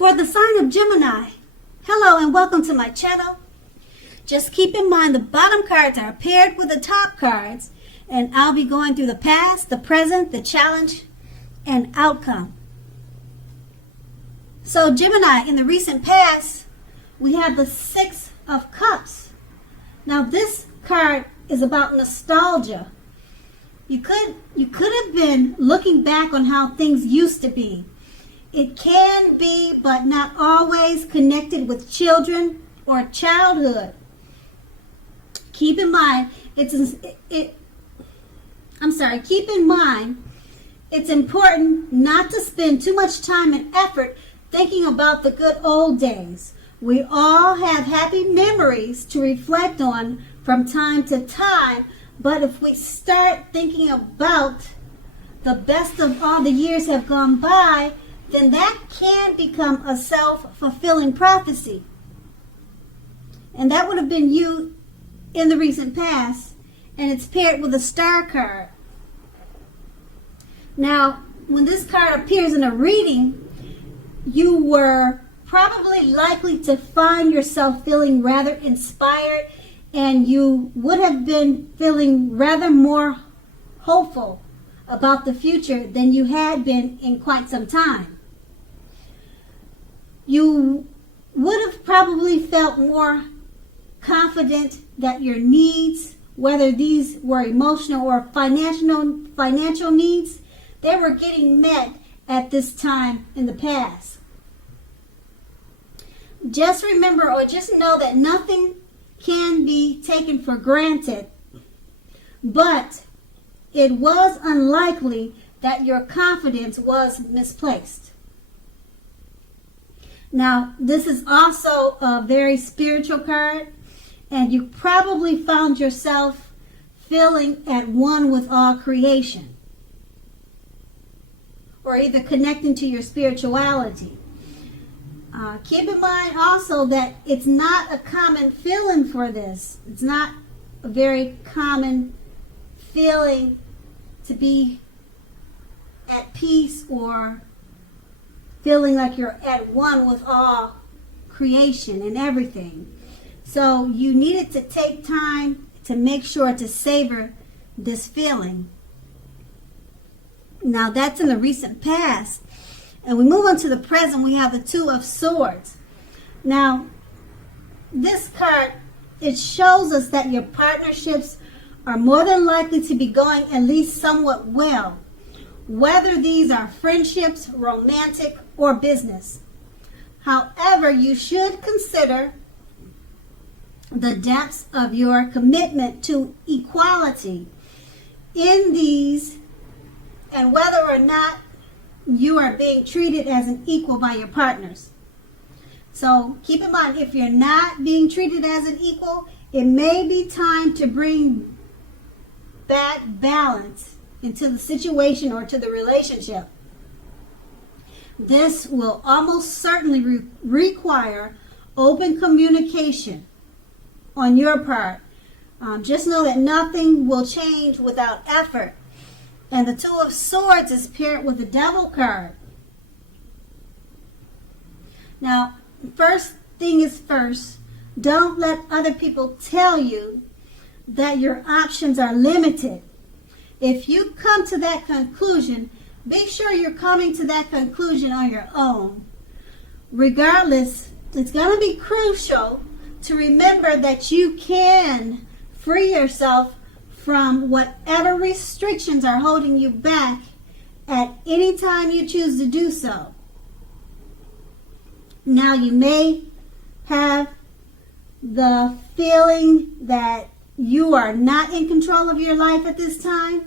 For the sign of Gemini, hello and welcome to my channel. Just keep in mind the bottom cards are paired with the top cards, and I'll be going through the past, the present, the challenge, and outcome. So Gemini, in the recent past, we have the Six of Cups. Now this card is about nostalgia. You could have been looking back on how things used to be. It can be, but not always, connected with children or childhood. Keep in mind, keep in mind, it's important not to spend too much time and effort thinking about the good old days. We all have happy memories to reflect on from time to time, but if we start thinking about the best of all the years have gone by, then that can become a self-fulfilling prophecy. And that would have been you in the recent past, and it's paired with a star card. Now, when this card appears in a reading, you were probably likely to find yourself feeling rather inspired, and you would have been feeling rather more hopeful about the future than you had been in quite some time. You would have probably felt more confident that your needs, whether these were emotional or financial needs, they were getting met at this time in the past. Just remember, or just know that nothing can be taken for granted, but it was unlikely that your confidence was misplaced. Now, this is also a very spiritual card, and you probably found yourself feeling at one with all creation, or either connecting to your spirituality. Keep in mind also that it's not a common feeling for this. It's not a very common feeling to be at peace or feeling like you're at one with all creation and everything. So you needed to take time to make sure to savor this feeling. Now that's in the recent past. And we move on to the present. We have the Two of Swords. Now, this card, it shows us that your partnerships are more than likely to be going at least somewhat well, whether these are friendships, romantic, or business. However, you should consider the depths of your commitment to equality in these, and whether or not you are being treated as an equal by your partners. So keep in mind, if you're not being treated as an equal, it may be time to bring back balance into the situation or to the relationship. This will almost certainly require open communication on your part. Just know that nothing will change without effort. And the Two of Swords is paired with the Devil card. Now, first thing is first, don't let other people tell you that your options are limited. If you come to that conclusion, be sure you're coming to that conclusion on your own. Regardless, it's going to be crucial to remember that you can free yourself from whatever restrictions are holding you back at any time you choose to do so. Now, you may have the feeling that you are not in control of your life at this time.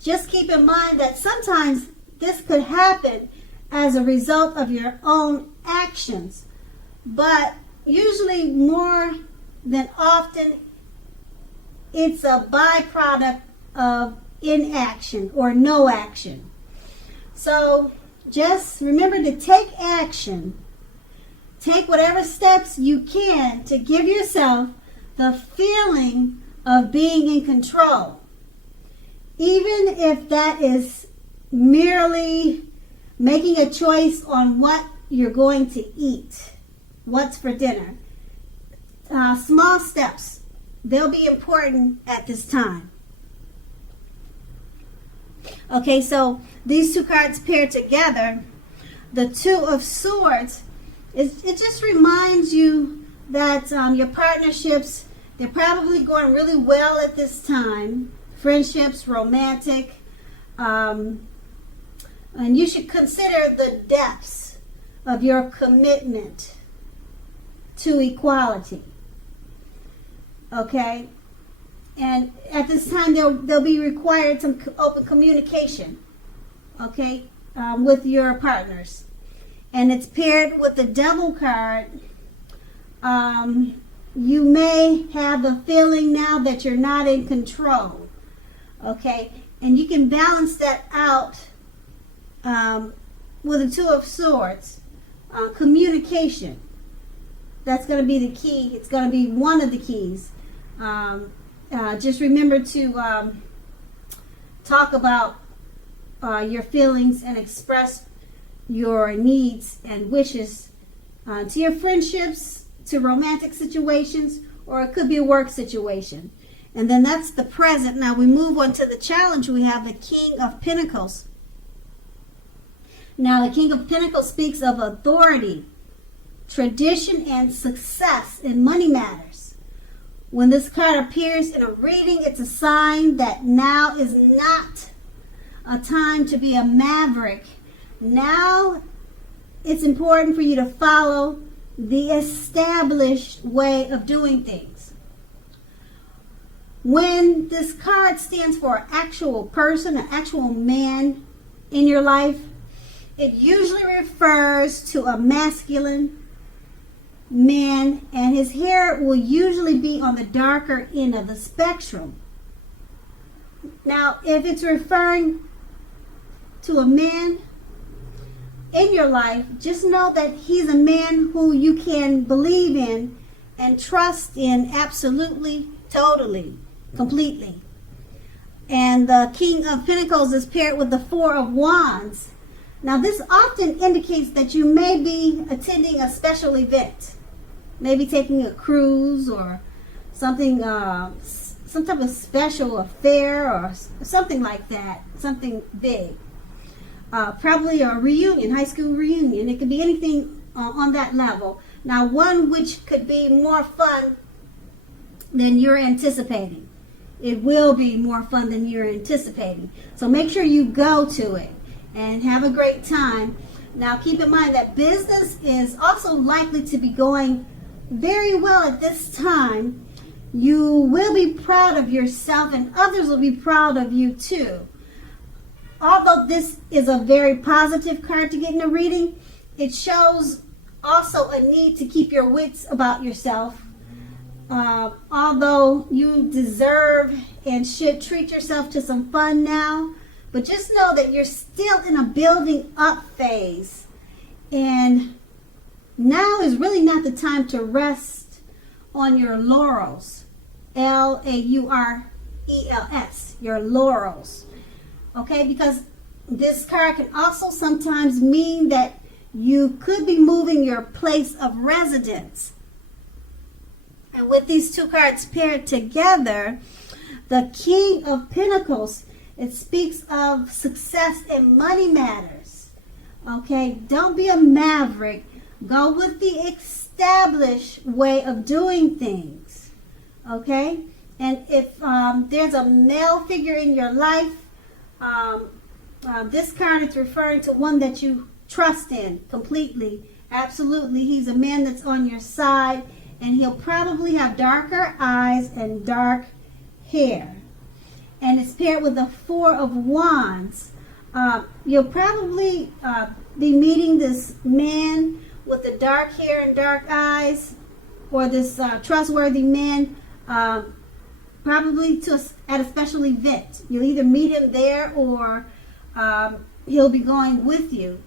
Just keep in mind that sometimes this could happen as a result of your own actions, but usually more than often it's a byproduct of inaction or no action. So just remember to take action. Take whatever steps you can to give yourself the feeling of being in control. Even if that is merely making a choice on what you're going to eat, what's for dinner. Small steps, they'll be important at this time. Okay, so these two cards paired together, the Two of Swords, it just reminds you that your partnerships, they're probably going really well at this time. Friendships, romantic, and you should consider the depths of your commitment to equality. Okay? And at this time, there'll be required some open communication, okay, with your partners. And it's paired with the Devil card. You may have the feeling now that you're not in control, okay? And you can balance that out with the Two of Swords. Communication. That's going to be the key. It's going to be one of the keys. Just remember to talk about your feelings and express your needs and wishes to your friendships, to romantic situations, or it could be a work situation. And then that's the present. Now we move on to the challenge. We have the King of Pentacles. Now the King of Pentacles speaks of authority, tradition, and success in money matters. When this card appears in a reading, it's a sign that now is not a time to be a maverick. Now it's important for you to follow the established way of doing things. When this card stands for an actual person, an actual man in your life, it usually refers to a masculine man, and his hair will usually be on the darker end of the spectrum. Now, if it's referring to a man in your life, just know that he's a man who you can believe in and trust in absolutely, totally, completely. And the King of Pentacles is paired with the Four of Wands. Now, this often indicates that you may be attending a special event, maybe taking a cruise or something, some type of special affair or something like that, something big. Probably a reunion, high school reunion. It could be anything on that level. Now, one which could be more fun than you're anticipating. It will be more fun than you're anticipating. So make sure you go to it and have a great time. Now, keep in mind that business is also likely to be going very well at this time. You will be proud of yourself and others will be proud of you too. Although this is a very positive card to get in a reading, it shows also a need to keep your wits about yourself. Although you deserve and should treat yourself to some fun now, but just know that you're still in a building up phase. And now is really not the time to rest on your laurels. Laurels, your laurels. Okay, because this card can also sometimes mean that you could be moving your place of residence. And with these two cards paired together, the King of Pentacles, it speaks of success in money matters. Okay, don't be a maverick. Go with the established way of doing things. Okay, and if there's a male figure in your life, this card is referring to one that you trust in completely. Absolutely. He's a man that's on your side, and he'll probably have darker eyes and dark hair. And it's paired with the Four of Wands. You'll probably be meeting this man with the dark hair and dark eyes, or this trustworthy man, probably at a special event. You'll either meet him there or he'll be going with you.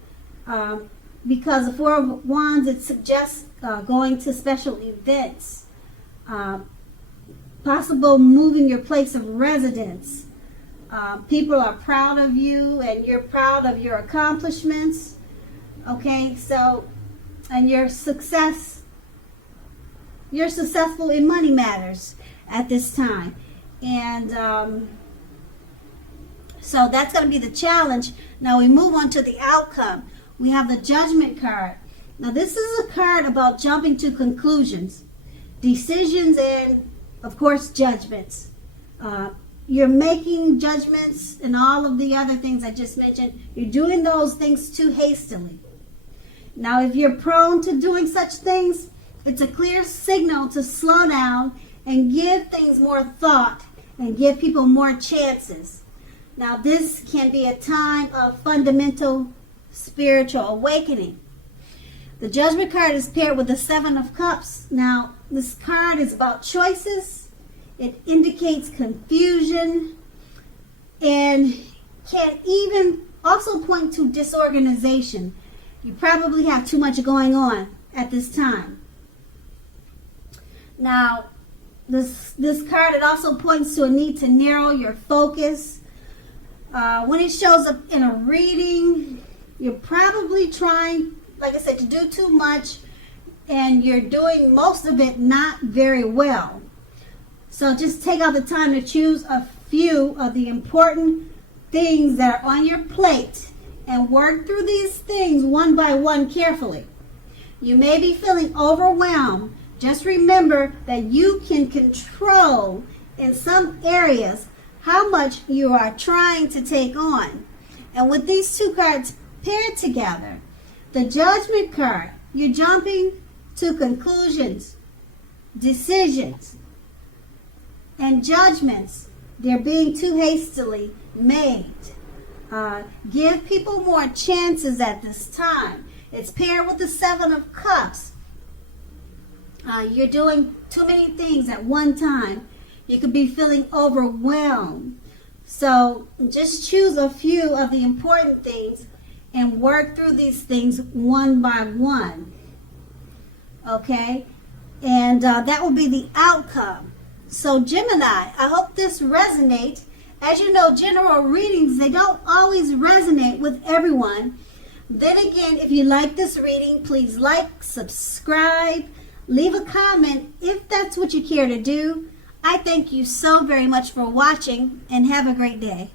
Because the Four of Wands, it suggests going to special events. Possible moving your place of residence. People are proud of you and you're proud of your accomplishments. Okay, so, and you're successful in money matters at this time. And so that's going to be the challenge. Now we move on to the outcome. We have the Judgment card. Now this is a card about jumping to conclusions, decisions, and of course judgments. You're making judgments and all of the other things I just mentioned. You're doing those things too hastily. Now if you're prone to doing such things, it's a clear signal to slow down and give things more thought and give people more chances. Now this can be a time of fundamental spiritual awakening. The Judgment card is paired with the Seven of Cups. Now this card is about choices. It indicates confusion and can even also point to disorganization. You probably have too much going on at this time. Now this card, it also points to a need to narrow your focus. When it shows up in a reading, you're probably trying, like I said, to do too much, and you're doing most of it not very well. So just take out the time to choose a few of the important things that are on your plate and work through these things one by one carefully. You may be feeling overwhelmed. Just remember that you can control in some areas how much you are trying to take on. And with these two cards paired together, the Judgment card, you're jumping to conclusions, decisions, and judgments. They're being too hastily made. Give people more chances at this time. It's paired with the Seven of Cups. You're doing too many things at one time. You could be feeling overwhelmed. So just choose a few of the important things and work through these things one by one. Okay? And that will be the outcome. So Gemini, I hope this resonates. As you know, general readings, they don't always resonate with everyone. Then again, if you like this reading, please like, subscribe, leave a comment if that's what you care to do. I thank you so very much for watching, and have a great day.